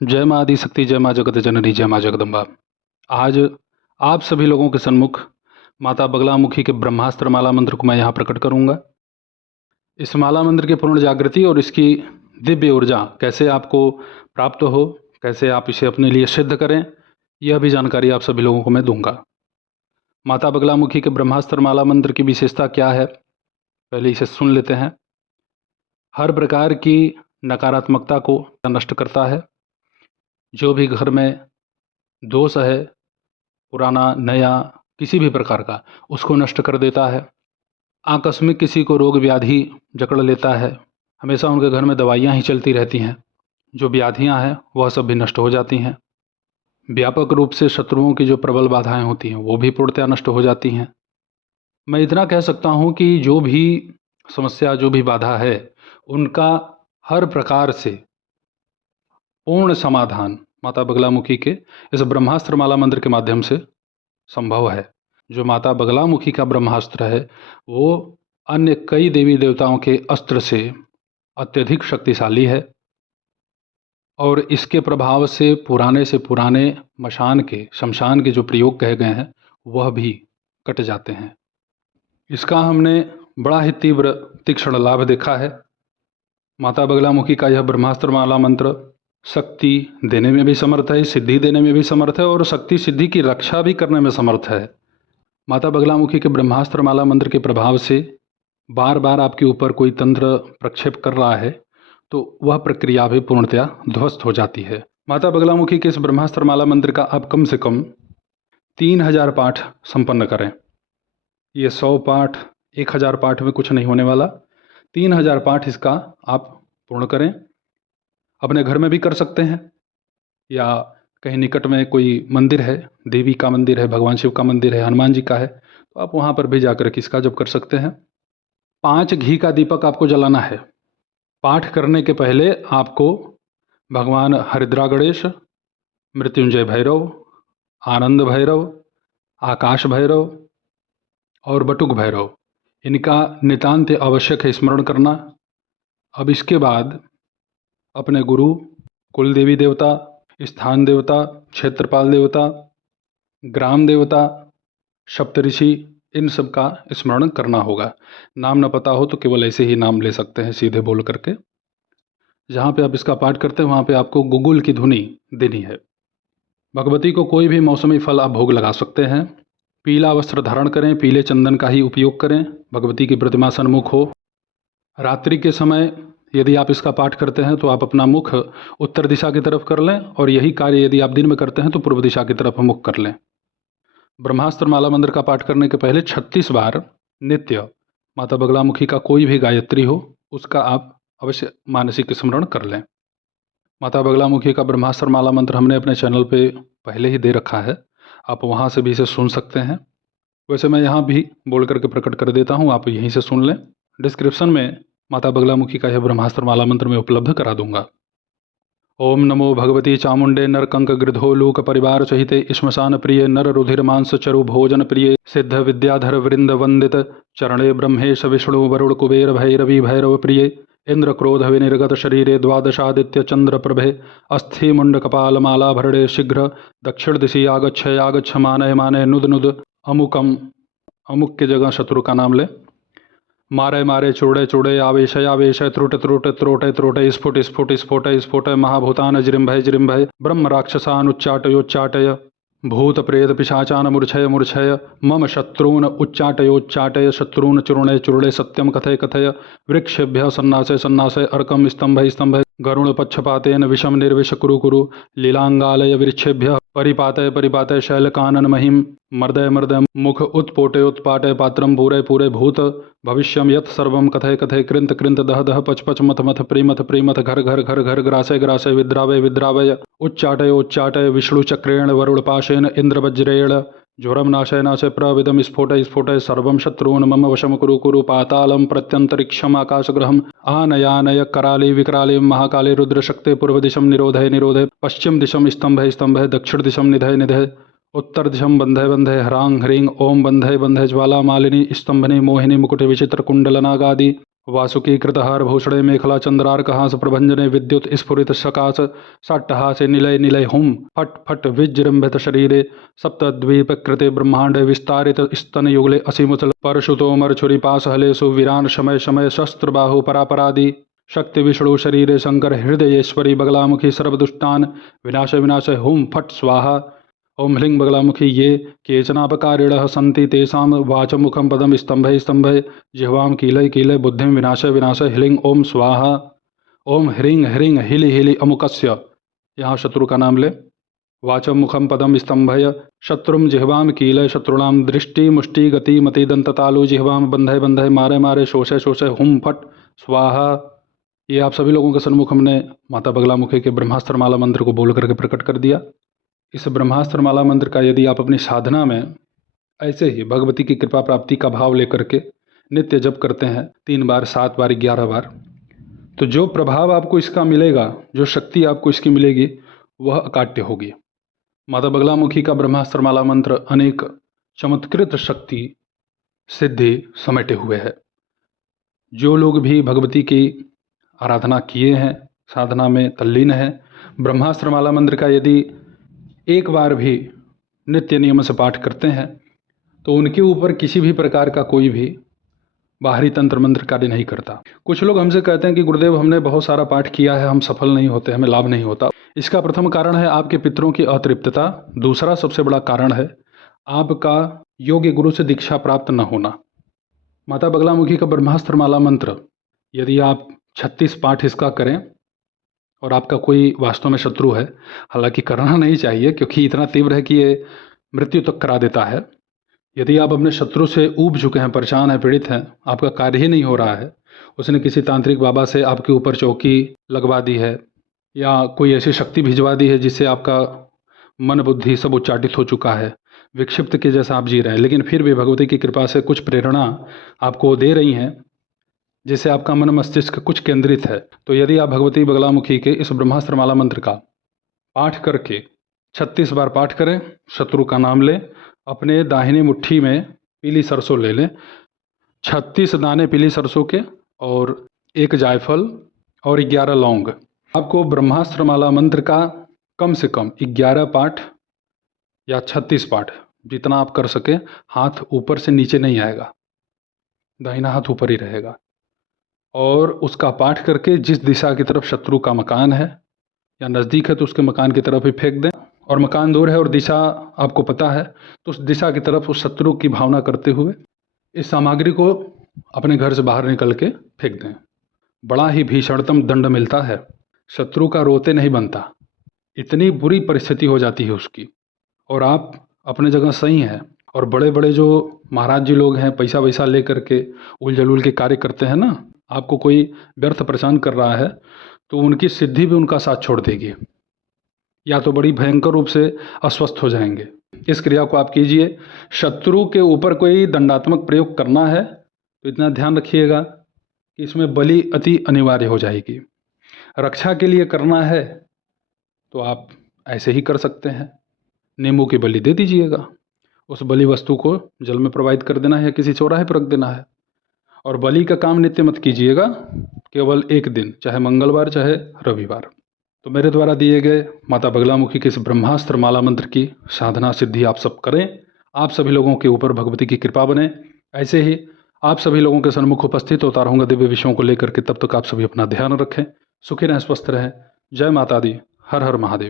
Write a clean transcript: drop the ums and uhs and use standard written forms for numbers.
जय माँ आदि शक्ति, जय माँ जगत जननी, जय माँ जगदम्बा। आज आप सभी लोगों के सन्मुख माता बगलामुखी के ब्रह्मास्त्र माला मंत्र को मैं यहाँ प्रकट करूँगा। इस माला मंत्र की पूर्ण जागृति और इसकी दिव्य ऊर्जा कैसे आपको प्राप्त हो, कैसे आप इसे अपने लिए सिद्ध करें, यह भी जानकारी आप सभी लोगों को मैं दूंगा। माता बगलामुखी के ब्रह्मास्त्र माला मंत्र की विशेषता क्या है, पहले इसे सुन लेते हैं। हर प्रकार की नकारात्मकता को नष्ट करता है। जो भी घर में दोष है, पुराना नया किसी भी प्रकार का, उसको नष्ट कर देता है। आकस्मिक किसी को रोग व्याधि जकड़ लेता है, हमेशा उनके घर में दवाइयाँ ही चलती रहती हैं, जो व्याधियाँ हैं वह सब भी नष्ट हो जाती हैं। व्यापक रूप से शत्रुओं की जो प्रबल बाधाएं होती हैं वो भी पूर्णतया नष्ट हो जाती हैं। मैं इतना कह सकता हूँ कि जो भी समस्या, जो भी बाधा है, उनका हर प्रकार से पूर्ण समाधान माता बगलामुखी के इस ब्रह्मास्त्र माला मंत्र के माध्यम से संभव है। जो माता बगलामुखी का ब्रह्मास्त्र है वो अन्य कई देवी देवताओं के अस्त्र से अत्यधिक शक्तिशाली है और इसके प्रभाव से पुराने शमशान के जो प्रयोग कहे गए हैं वह भी कट जाते हैं। इसका हमने बड़ा ही तीव्र तीक्ष्ण लाभ देखा है। माता बगलामुखी का यह ब्रह्मास्त्र माला मंत्र शक्ति देने में भी समर्थ है, सिद्धि देने में भी समर्थ है और शक्ति सिद्धि की रक्षा भी करने में समर्थ है। माता बगलामुखी के ब्रह्मास्त्र माला मंत्र के प्रभाव से बार बार आपके ऊपर कोई तंत्र प्रक्षेप कर रहा है तो वह प्रक्रिया भी पूर्णतया ध्वस्त हो जाती है। माता बगलामुखी के इस ब्रह्मास्त्र माला मंत्र का आप कम से कम 3000 पाठ संपन्न करें। ये 100 पाठ 1000 पाठ में कुछ नहीं होने वाला। 3000 पाठ इसका आप पूर्ण करें। अपने घर में भी कर सकते हैं या कहीं निकट में कोई मंदिर है, देवी का मंदिर है, भगवान शिव का मंदिर है, हनुमान जी का है, तो आप वहाँ पर भी जाकर के इसका जप कर सकते हैं। 5 घी का दीपक आपको जलाना है। पाठ करने के पहले आपको भगवान हरिद्रा गणेश, मृत्युंजय भैरव, आनंद भैरव, आकाश भैरव और बटुक भैरव, इनका नितांत आवश्यक है स्मरण करना। अब इसके बाद अपने गुरु, कुल देवी देवता, स्थान देवता, क्षेत्रपाल देवता, ग्राम देवता, सप्तऋषि, इन सब का स्मरण करना होगा। नाम न पता हो तो केवल ऐसे ही नाम ले सकते हैं सीधे बोल करके। जहाँ पे आप इसका पाठ करते हैं वहाँ पे आपको गुगुल की धुनी देनी है। भगवती को कोई भी मौसमी फल आप भोग लगा सकते हैं। पीला वस्त्र धारण करें, पीले चंदन का ही उपयोग करें। भगवती की प्रतिमा सन्मुख हो। रात्रि के समय यदि आप इसका पाठ करते हैं तो आप अपना मुख उत्तर दिशा की तरफ कर लें और यही कार्य यदि आप दिन में करते हैं तो पूर्व दिशा की तरफ मुख कर लें। ब्रह्मास्त्र माला मंत्र का पाठ करने के पहले 36 बार नित्य माता बगलामुखी का कोई भी गायत्री हो उसका आप अवश्य मानसिक स्मरण कर लें। माता बगलामुखी का ब्रह्मास्त्र माला मंत्र हमने अपने चैनल पे पहले ही दे रखा है, आप वहाँ से भी इसे सुन सकते हैं। वैसे मैं यहाँ भी बोल करके प्रकट कर देता हूँ, आप यहीं से सुन लें। डिस्क्रिप्शन में माता बगलामुखी का यह ब्रह्मास्त्र माला मंत्र मैं उपलब्ध करा दूंगा। ओम नमो भगवती चामुंडे नरकंक गृधोलूक परिवार सहिते श्मशान प्रिय नर रुधिर मांस चरु भोजन प्रिय सिद्ध विद्याधर वृंद वंदित चरणे ब्रह्मेश विष्णु वरुण कुबेर भैरवी भैरव प्रिय इंद्र क्रोध विनिर्गत शरीरे द्वादशादित्य चंद्र प्रभे अस्थि मुंड कपाल मालाभरणे शीघ्र दक्षिण दिशि आगच्छ मानय मानय नुद नुद अमुकम, अमुक की जगह शत्रु का नाम ले। मारे मारे चूड़े चूड़े आवेश आवेश त्रुट त्रुट त्रोटे त्रोटे स्फुट स्फुट स्फोट स्फोट महाभूतान जृंभय जृंभय ब्रह्म राक्षसान उच्चाटयोच्चाटय भूत प्रेत पिशाचान मूर्छय मूर्छय मम शत्रून उच्चाटयोच्चाटय शत्रून चूर्णे चूर्णे सत्यम कथय कथय वृक्षेभ्य सन्नासय सन्नासय अर्कम स्तंभय स्तंभय गरुण पक्षपातेन विषम निर्विष कुरु कुरु लीलांगालय वृक्षेभ्य परिपातय परिपातय शैलकानन महिम मर्दय मर्दय मुख उत्पोटे उत्पाटय पात्रम पूरे पूरे भूत भविष्यम यत् सर्वम कथय कथय कृंत कृंत दह दह पच पच मथ मथ प्रीमथ प्रीमथ घर घर घर घर ग्रासय ग्रासय विद्रावय विद्रावय उच्चाटय उच्चाटय विष्णु चक्रेण वरुण पाशेन इंद्र वज्रेण ज्वरम नाशय नाशय प्रविदम स्फोटय स्फोटय सर्वं शत्रून् मम वशम कुरु कुरु पातालं प्रत्यंतरिक्षम आकाशग्रहम् आनयानय कराली विकराली महाकाली रुद्रशक्ते पूर्व दिशम निरोधय निरोधय पश्चिम दिशम स्तंभय स्तंभय दक्षिण दिशम निधय निधय उत्तर दिशम बंधय बंधय ह्रांग ह्रीं ओम बंधय बंधय ज्वाला मालिनी स्तंभनी मोहिनी मुकुट विचित्र कुंडलनागादि वासुकी कृतहार भूषणे मेखला चंद्रार कहास प्रभंजने विद्युत स्फुरित सकाश सट्टहासे निलय निलय हुम फट फट विजृंभित शरीरे सप्तद्वीप कृते ब्रह्मांड विस्तारित स्तन युगले असीमुचल परशुतोमर छुरीपास हलेसु वीरान शमय शमय शस्त्र बाहु परापरादि शक्ति विष्णु शरीरे शंकर हृदयेश्वरी बगलामुखी सर्वदुष्टान विनाश विनाश हुम फट स्वाहा। ओम ह्लीं बगलामुखी ये केचनापकारिणः सन्ति तेषां वाचमुखं पदम स्तंभे स्तंभे जिह्वां कीलय कीलय बुद्धिं विनाशय विनाशय ह्लीं ओम स्वाहा। ओम ह्रीं ह्रीं हिलि हिलि अमुकस्य, यहाँ शत्रु का नाम ले। वाचम मुखम पदम स्तंभय शत्रुम जिह्वां कीलय शत्रुणां दृष्टि मुष्टि गति मति दंततालु जिह्वां बंधय बंधय मारे मारे शोषय शोषय हुम फट स्वाहा। ये आप सभी लोगों के सन्मुख हमने माता बगलामुखी के ब्रह्मास्त्र माला मंत्र को बोल करके प्रकट कर दिया। इस ब्रह्मास्त्र माला मंत्र का यदि आप अपनी साधना में ऐसे ही भगवती की कृपा प्राप्ति का भाव लेकर के नित्य जप करते हैं 3 बार 7 बार 11 बार, तो जो प्रभाव आपको इसका मिलेगा, जो शक्ति आपको इसकी मिलेगी, वह अकाट्य होगी। माता बगलामुखी का ब्रह्मास्त्र माला मंत्र अनेक चमत्कृत शक्ति सिद्धि समेटे हुए है। जो लोग भी भगवती की आराधना किए हैं, साधना में तल्लीन है, ब्रह्मास्त्र माला मंत्र का यदि एक बार भी नित्य नियम से पाठ करते हैं तो उनके ऊपर किसी भी प्रकार का कोई भी बाहरी तंत्र मंत्र कार्य नहीं करता। कुछ लोग हमसे कहते हैं कि गुरुदेव हमने बहुत सारा पाठ किया है, हम सफल नहीं होते, हमें लाभ नहीं होता। इसका प्रथम कारण है आपके पितरों की अतृप्तता। दूसरा सबसे बड़ा कारण है आपका योग्य गुरु से दीक्षा प्राप्त न होना। माता बगलामुखी का ब्रह्मास्त्र माला मंत्र यदि आप 36 पाठ इसका करें और आपका कोई वास्तव में शत्रु है, हालांकि करना नहीं चाहिए क्योंकि इतना तीव्र है कि ये मृत्यु तक करा देता है। यदि आप अपने शत्रु से ऊब चुके हैं, परेशान हैं, पीड़ित हैं, आपका कार्य ही नहीं हो रहा है, उसने किसी तांत्रिक बाबा से आपके ऊपर चौकी लगवा दी है या कोई ऐसी शक्ति भिजवा दी है जिससे आपका मन बुद्धि सब उच्चाटित हो चुका है, विक्षिप्त के जैसा आप जी रहे हैं, लेकिन फिर भी भगवती की कृपा से कुछ प्रेरणा आपको दे रही हैं जिससे आपका मन मस्तिष्क कुछ केंद्रित है, तो यदि आप भगवती बगलामुखी के इस ब्रह्मास्त्र माला मंत्र का पाठ करके 36 बार पाठ करें, शत्रु का नाम लें, अपने दाहिने मुट्ठी में पीली सरसों ले लें, 36 दाने पीली सरसों के और 1 जायफल और 11 लौंग। आपको ब्रह्मास्त्र माला मंत्र का कम से कम 11 पाठ या 36 पाठ जितना आप कर सकें, हाथ ऊपर से नीचे नहीं आएगा, दाहिना हाथ ऊपर ही रहेगा, और उसका पाठ करके जिस दिशा की तरफ शत्रु का मकान है या नज़दीक है तो उसके मकान की तरफ ही फेंक दें, और मकान दूर है और दिशा आपको पता है तो उस दिशा की तरफ उस शत्रु की भावना करते हुए इस सामग्री को अपने घर से बाहर निकल के फेंक दें। बड़ा ही भीषणतम दंड मिलता है, शत्रु का रोते नहीं बनता, इतनी बुरी परिस्थिति हो जाती है उसकी। और आप अपने जगह सही हैं, और बड़े बड़े जो महाराज जी लोग हैं, पैसा वैसा ले करके उलझुल के कार्य करते हैं ना, आपको कोई व्यर्थ परेशान कर रहा है तो उनकी सिद्धि भी उनका साथ छोड़ देगी, या तो बड़ी भयंकर रूप से अस्वस्थ हो जाएंगे। इस क्रिया को आप कीजिए। शत्रु के ऊपर कोई दंडात्मक प्रयोग करना है तो इतना ध्यान रखिएगा कि इसमें बलि अति अनिवार्य हो जाएगी। रक्षा के लिए करना है तो आप ऐसे ही कर सकते हैं, नींबू की बलि दे दीजिएगा, उस बलि वस्तु को जल में प्रवाहित कर देना है या किसी चौराहे पर रख देना है। और बलि का काम नित्य मत कीजिएगा, केवल एक दिन, चाहे मंगलवार चाहे रविवार। तो मेरे द्वारा दिए गए माता बगलामुखी के इस ब्रह्मास्त्र माला मंत्र की साधना सिद्धि आप सब करें। आप सभी लोगों के ऊपर भगवती की कृपा बने। ऐसे ही आप सभी लोगों के सन्मुख उपस्थित होता रहूँगा दिव्य विषयों को लेकर के। तब तक आप सभी अपना ध्यान रखें, सुखी रहें, स्वस्थ रहें। जय माता दी, हर हर महादेव।